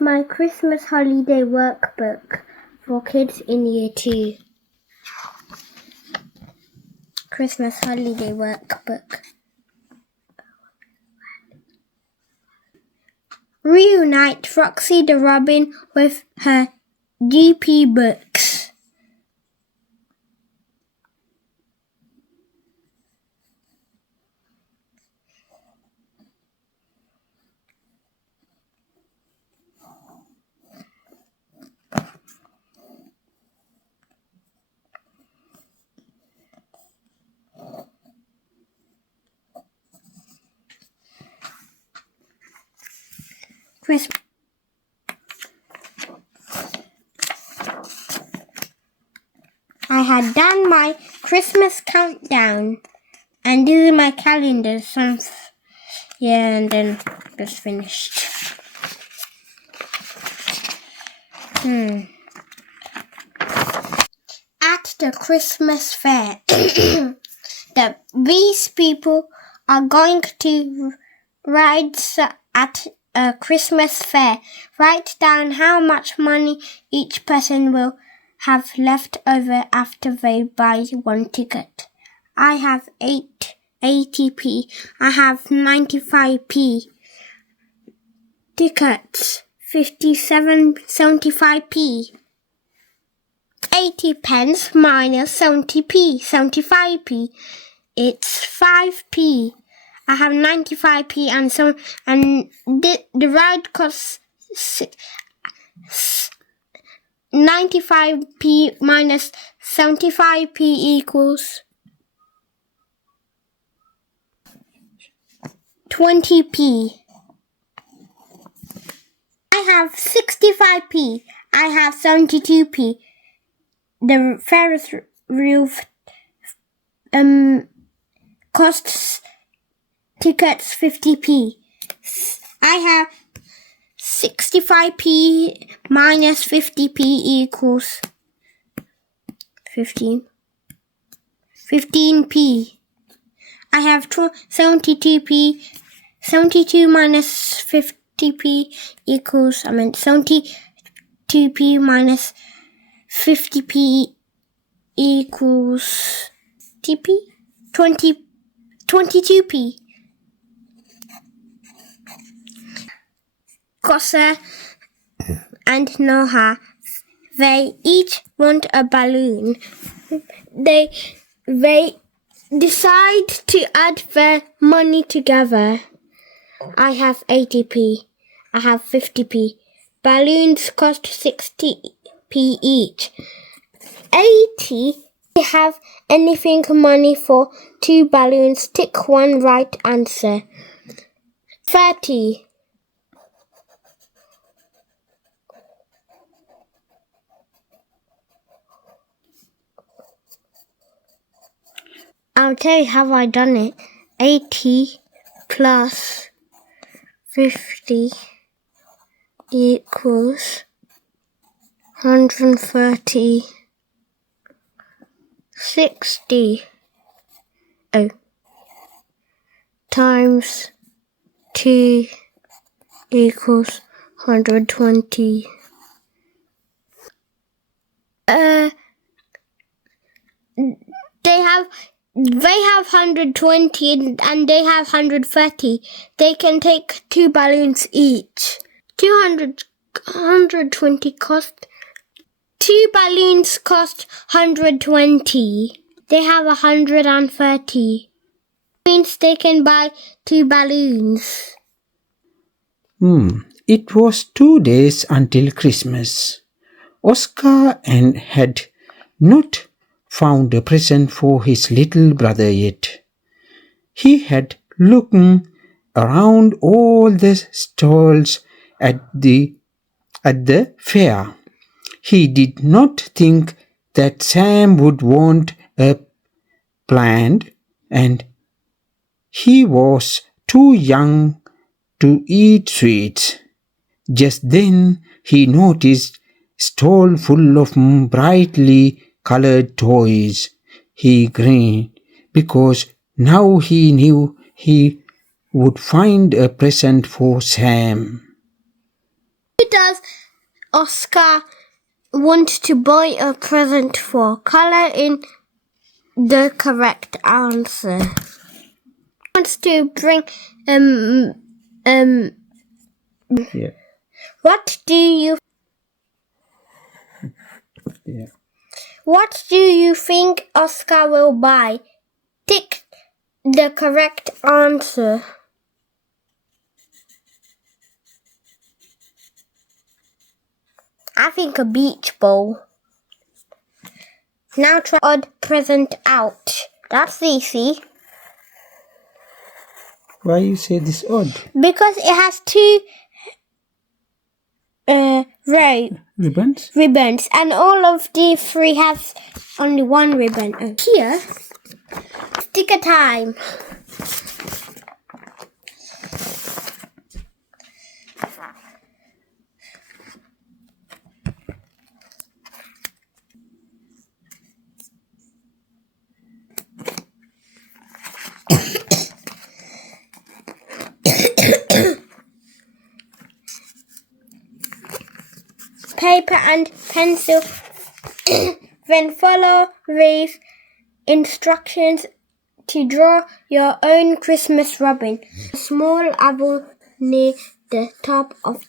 is my Christmas holiday workbook for kids in Year 2. Christmas holiday workbook. Reunite Roxy the Robin with her GP books. I had done my Christmas countdown, and this is my calendar. And then just finished. At the Christmas fair, these people are going to ride at a Christmas fair. Write down how much money each person will have left over after they buy one ticket. I have 80p. I have 95p. Tickets 75p. 80 pence minus 70p. 75p. It's 5p. I have 95p and the ride costs 95p minus 75p equals 20p. I have 65p. I have 72p. The Ferris wheel costs tickets 50p. I have 65p minus 50p equals 15p. I have 72p. 72 minus 50p equals, 72p minus 50p equals 22p. Kosa and Noah, they each want a balloon. They decide to add their money together. I have 80p. I have 50p. Balloons cost 60p each. 80. If you have anything money for 2 balloons, tick one right answer. 30. I'll tell you how I done it. 80 plus 50 equals 130. 60 times 2 equals 120. They have 120 and they have 130. They can take 2 balloons each. 120 cost. 2 balloons cost 120. They have 130. Means they can buy 2 balloons. It was 2 days until Christmas. Oscar had not found a present for his little brother yet. He had looked around all the stalls at the fair. He did not think that Sam would want a plant, and he was too young to eat sweets. Just then he noticed a stall full of brightly colored toys. He grinned because now he knew he would find a present for Sam. Good does Oscar want to buy a present for? Color in the correct answer. He wants to bring Yeah. What do you Yeah. What do you think Oscar will buy? Tick the correct answer. I think a beach ball. Now try odd present out. That's easy. Why you say this odd? Because it has two ribbons, and all of the three have only one ribbon. Oh. Here, sticker time. Paper and pencil. Then follow these instructions to draw your own Christmas robin. A small oval near the top of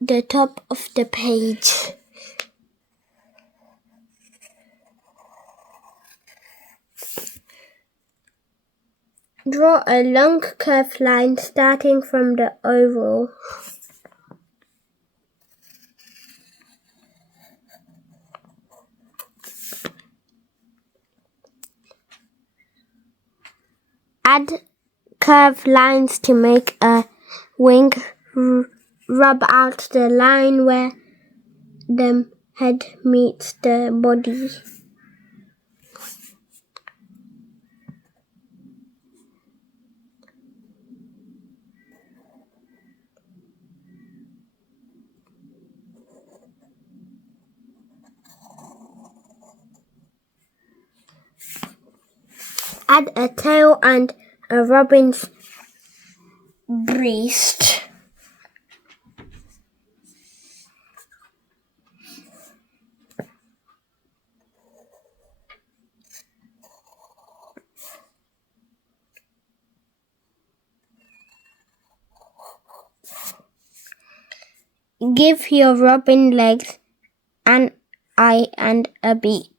the top of the page. Draw a long curved line starting from the oval. Add curved lines to make a wing. Rub out the line where the head meets the body. Add a tail and a robin's breast. Give your robin legs, an eye and a beak.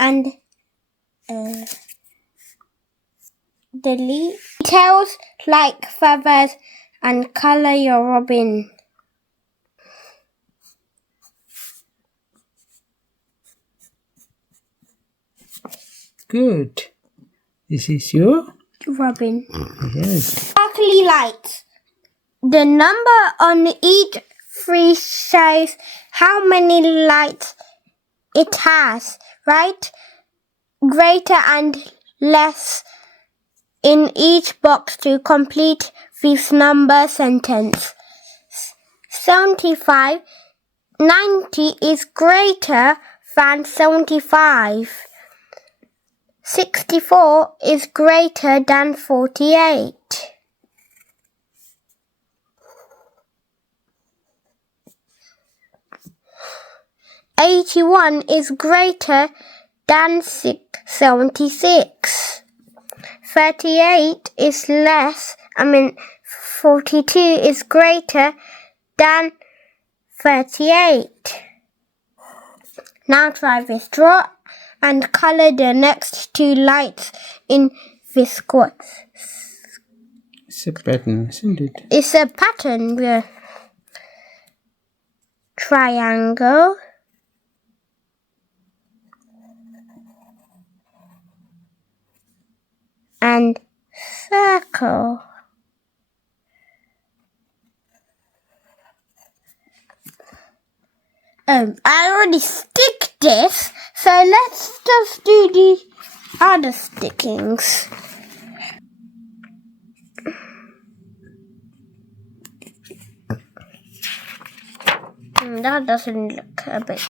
And details like feathers and color your robin. Good. This is your robin. Yes. Sparkly lights. The number on each tree shows how many lights it has, right? Greater and less in each box to complete this number sentence. 75, 90 is greater than 75. 64 is greater than 48. 81 is greater than 76. 38 is less, 42 is greater than 38. Now try this. Draw and color the next two lights in this square. It's a pattern, isn't it? It's a pattern. Yeah. Triangle. And circle. I already stick this, So let's just do the other stickings. That doesn't look a bit